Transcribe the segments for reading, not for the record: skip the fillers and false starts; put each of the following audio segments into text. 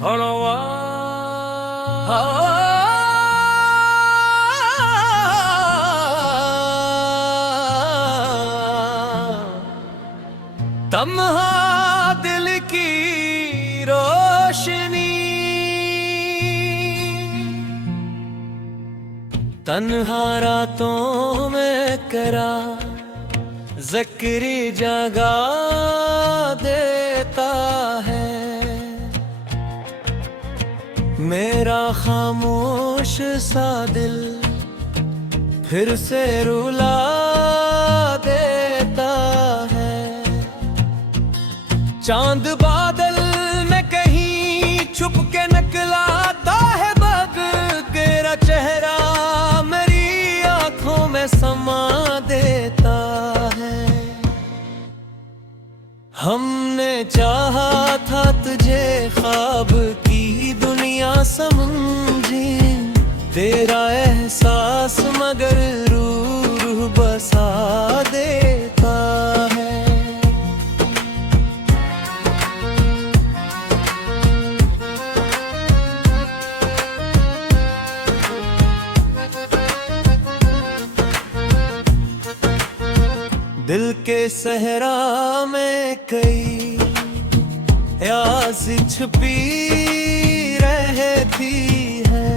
हलवा तन्हा दिल की रोशनी, तन्हा रातों में करा ज़िक्र जगा देता है। मेरा खामोश सा दिल फिर से रुला देता है। चांद बादल में कहीं छुप के निकलाता है, बग तेरा चेहरा मेरी आंखों में समा देता है। हमने चाहा था तुझे ख्वाब की दुनिया समझी, तेरा एहसास मगर रूह बसा देता है। दिल के सहरा में कई याद छुपी रहती है,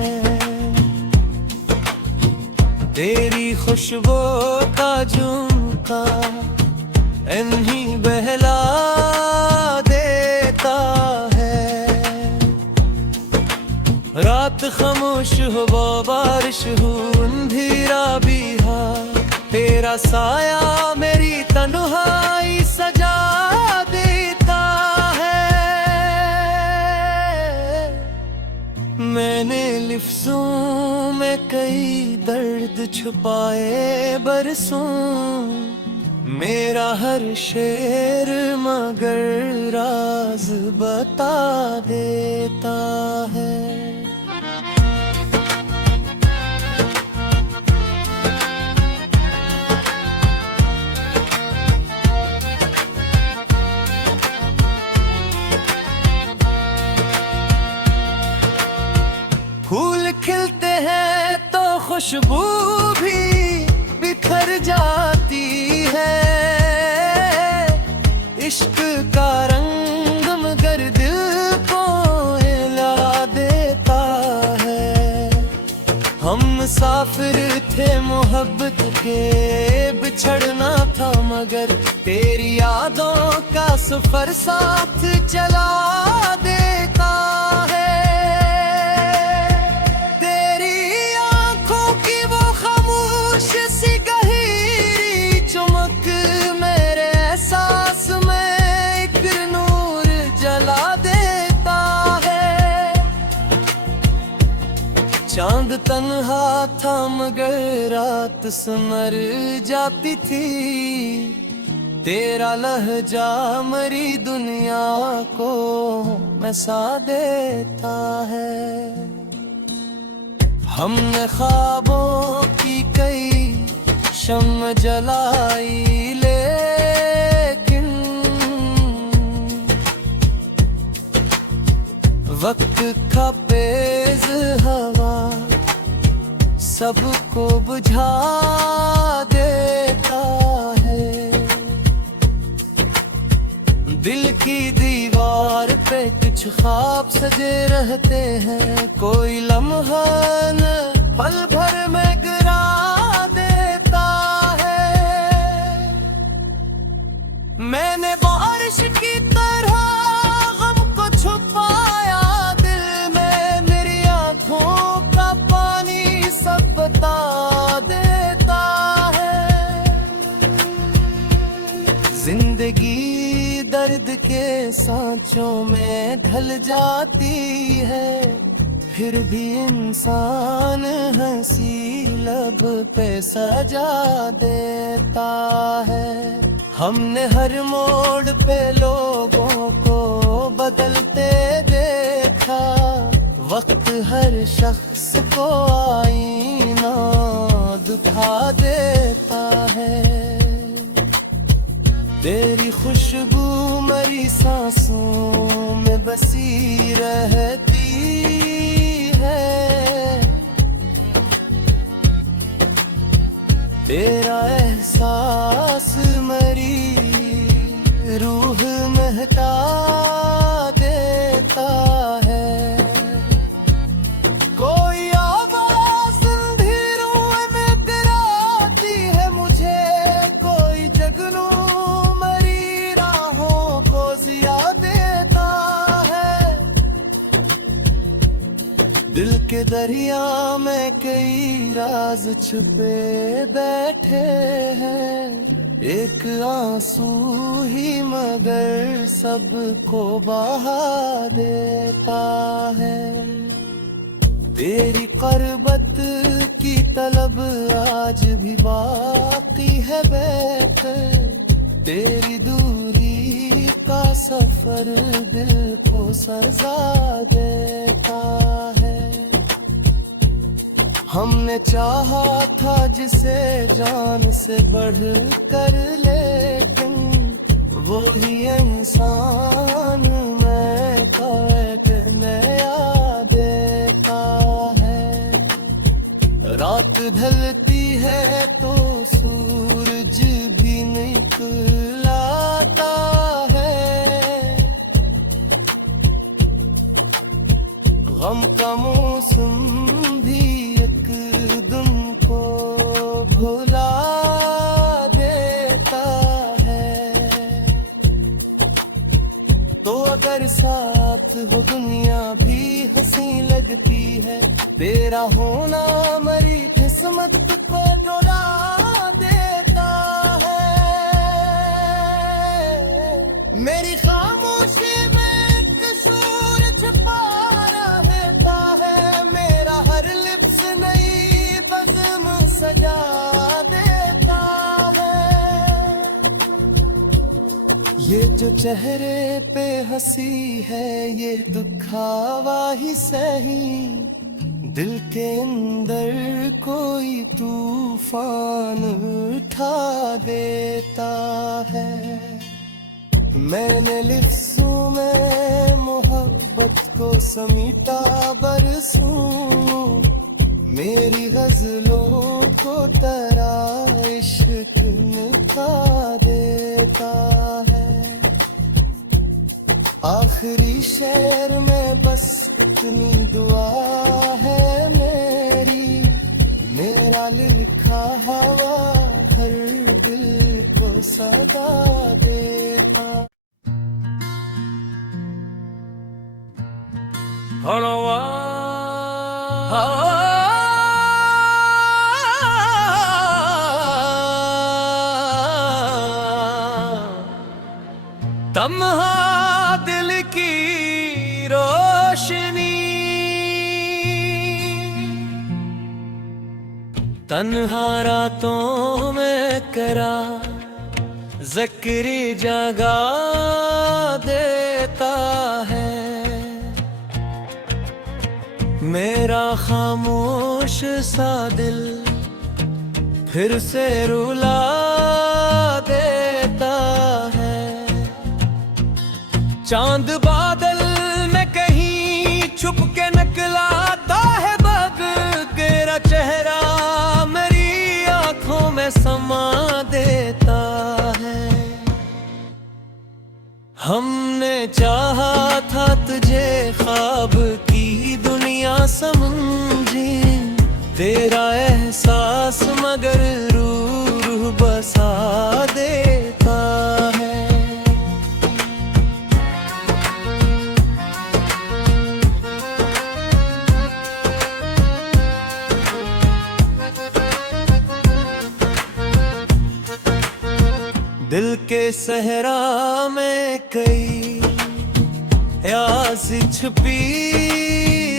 तेरी खुशबू का झुमका इन्हीं बहला देता है। रात खामोश हो बारिश हो अंधेरा भी है, तेरा साया मेरी तन्हाई सजा देता है। मैंने लिफ्ज़ों में कई दर्द छुपाए बरसों, मेरा हर शेर मगर राज बता देता है। फूल खिलते हैं तो खुशबू भी बिखर जाती है, इश्क का रंग मगर दिल को हिला देता है। हम मुसाफिर थे मोहब्बत के, बिछड़ना था मगर तेरी यादों का सफर साथ चला देता है। चांद तन्हा था मगर रात सिमर जाती थी, तेरा लहजा मरी दुनिया को मसा देता है। हमने ख्वाबों की कई शम्म जलाई लेकिन वक्त का तेज हवा सबको बुझा देता है। दिल की दीवार पे कुछ ख्वाब सजे रहते हैं, कोई लम्हा न पल भर में गिरा देता है। मैंने बारिश की तरह गम को छुपाया दिल में, मेरी आंखों का पानी सब बता देता है। जिंदगी दर्द के सांचों में ढल जाती है, फिर भी इंसान हंसी लब पे सजा देता है। हमने हर मोड़ पे लोगों को बदलते देखा, वक्त हर शख्स को आईना दिखा देता है। तेरी खुशबू मरी मेरी सांसों में बसी रहती है। तेरा एहसास मरी रूह महका देता है। कोई आवाज़ अंधेरों में डराती है मुझे, कोई जगनू मरी राहों को जिया देता है। दिल के दरिया में कई राज छुपे बैठे हैं, एक आंसू ही मगर सबको बहा देता है। तेरी क़ुर्बत की तलब आज भी बाकी है बेहतर, तेरी दूरी का सफर दिल को सजा देता है। हमने चाहा था जिसे जान से बढ़ कर, लेकिन वो ही इंसान मैं कैद नया देता है। रात ढलती है तो सूरज भी निकलता है। गम का मौसम भी तुमको भुला देता है। तो अगर साथ हो दुनिया भी हंसी लगती है, तेरा होना मरी किस्मत को डोला देता है। मेरी खामोशी में कसूर छुपा रहता है, मेरा हर लिप्स नई सजा देता है। ये जो चेहरे पे हंसी है ये दुखावा ही सही, दिल के अंदर कोई तूफान उठा देता है। मैंने लिफ्ज़ों में मोहब्बत को समीटा बरसों, मेरी गजलों को तेरा इश्क निभा देता है। आखिरी शेर में बस इतनी दुआ है मेरी, मेरा लिखा हवा हर दिल को सदा देता। तन्हा दिल की रोशनी, तन्हा रातों में करा ज़िक्र जगा देता है। मेरा खामोश सा दिल फिर से रुला देता है। चांद बादल में कहीं छुप के निकलाता है बग, तेरा चेहरा मेरी आंखों में समा देता है। हमने चाहा था तुझे ख्वाब की दुनिया समझे, तेरा एहसास मगर रूह बसा देता है। दिल के सहरा में कई याद छुपी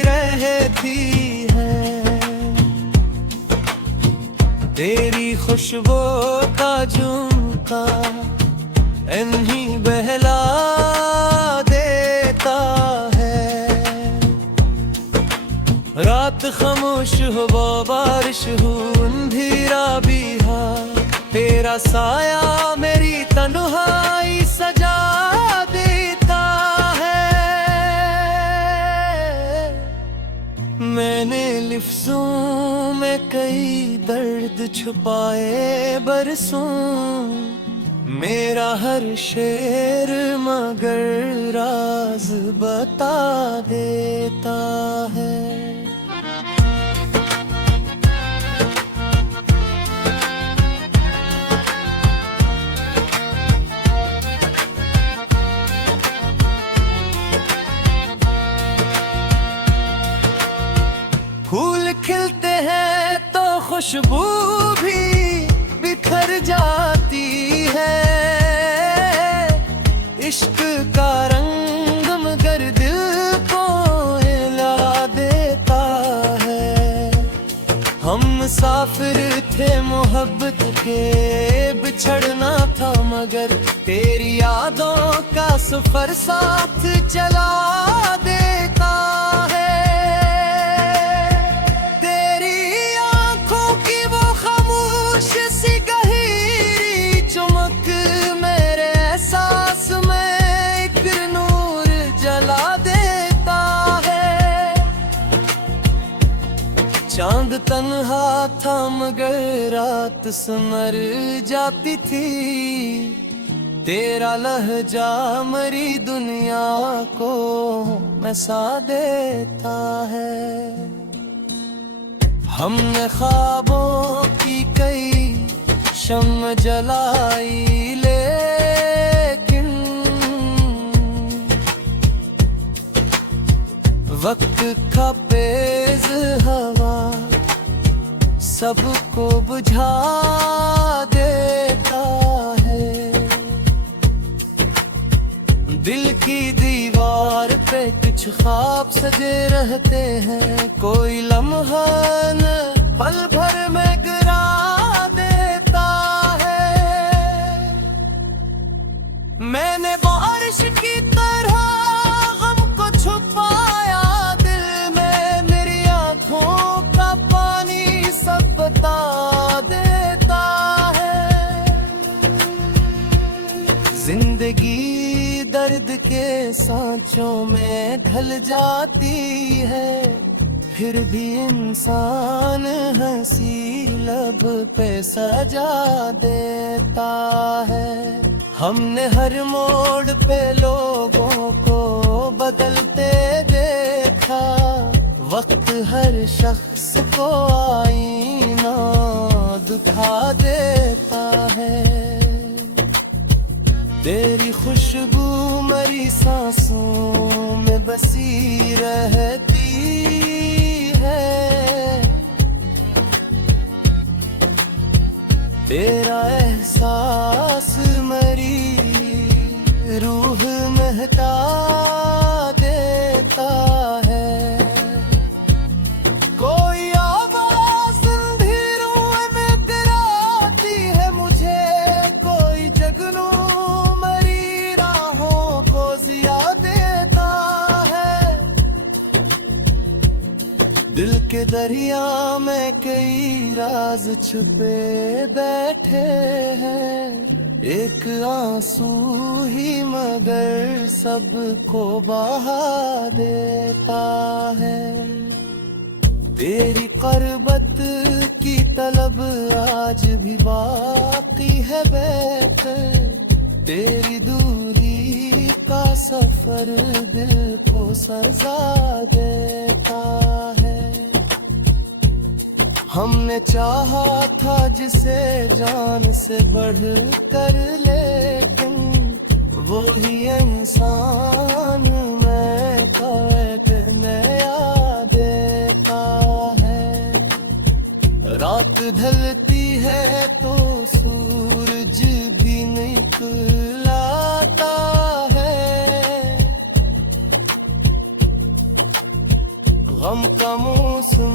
रहती है, तेरी खुशबू का झुमका इन्हीं बहला देता है। रात खामोश हो बारिश हो अंधेरा भी है, तेरा साया मेरी तन्हाई सजा दे लफ्ज़ों में कई दर्द छुपाए बरसों, मेरा हर शेर मगर राज बता देता है। फूल खिलते हैं तो खुशबू भी बिखर जाती है, इश्क का रंग मगर दिल को हिला देता है। हम मुसाफिर थे मोहब्बत के, बिछड़ना था मगर तेरी यादों का सफर साथ चला देता है। चांद तन्हा था मगर रात सिमर जाती थी, तेरा लहजा मरी दुनिया को मसा देता है। हमने ख्वाबों की कई शम्म जलाई लेकिन वक्त का तेज हवा सबको बुझा देता है। दिल की दीवार पे कुछ ख्वाब सजे रहते हैं, कोई लम्हा न पल भर में गिरा देता है। मैंने बारिश की तरह गम को छुपाया दिल में, मेरी आंखों का पानी सब बता देता है। जिंदगी दर्द के सांचों में ढल जाती है, फिर भी इंसान हंसी लब पे सजा देता है। हमने हर मोड़ पे लोगों को बदलते देखा, वक्त हर शख्स को आईना दिखा देता है। तेरी खुशबू मरी सांसों में बसी रहती है, तेरा एहसास मरी रूह महका देता है। कोई आवाज़ अंधेरों में डराती है मुझे, कोई जगनू मरी राहों को जिया देता है। दिल के दरिया में कई राज छुपे बैठे हैं, एक आंसू ही मगर सबको बहा देता है। तेरी क़रबत की तलब आज भी बाकी है बेहतर, तेरी दूरी का सफर दिल को सजा देता है। हमने चाहा था जिसे जान से बढ़ कर, लेकिन वो ही इंसान मैं कैद नया देता है। रात ढलती है तो सूरज भी निकलता है, गम का मौसम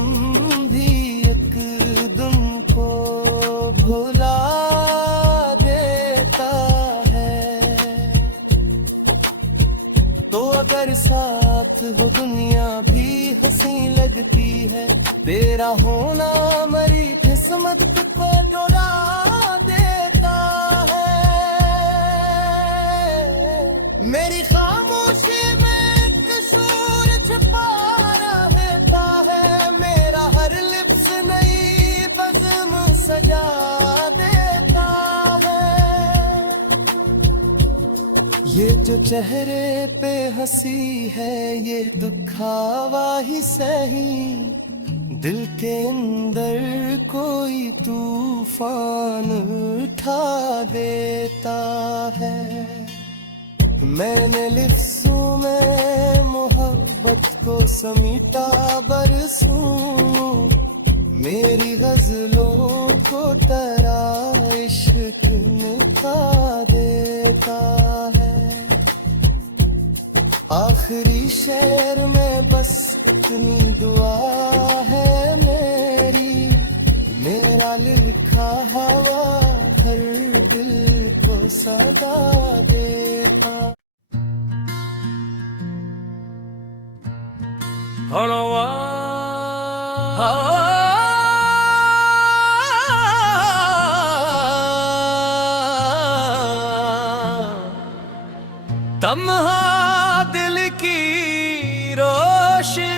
भी तुमको भुला देता है। तो अगर साथ हो दुनिया भी हंसी लगती है, तेरा होना मरी किस्मत को डोला देता है। मेरी खामोशी में कसूर छुपा रहता है, मेरा ये जो चेहरे पे हंसी है ये दुखावा ही सही, दिल के अंदर कोई तूफान उठा देता है। मैंने लिफ्ज़ों में मोहब्बत को समीटा बरसों, मेरी गजलों को तेरा इश्क निभा देता है। आखिरी शेर में बस इतनी दुआ है मेरी, मेरा लिखा हवा हर दिल को सदा देता। तन्हा दिल की रोशनी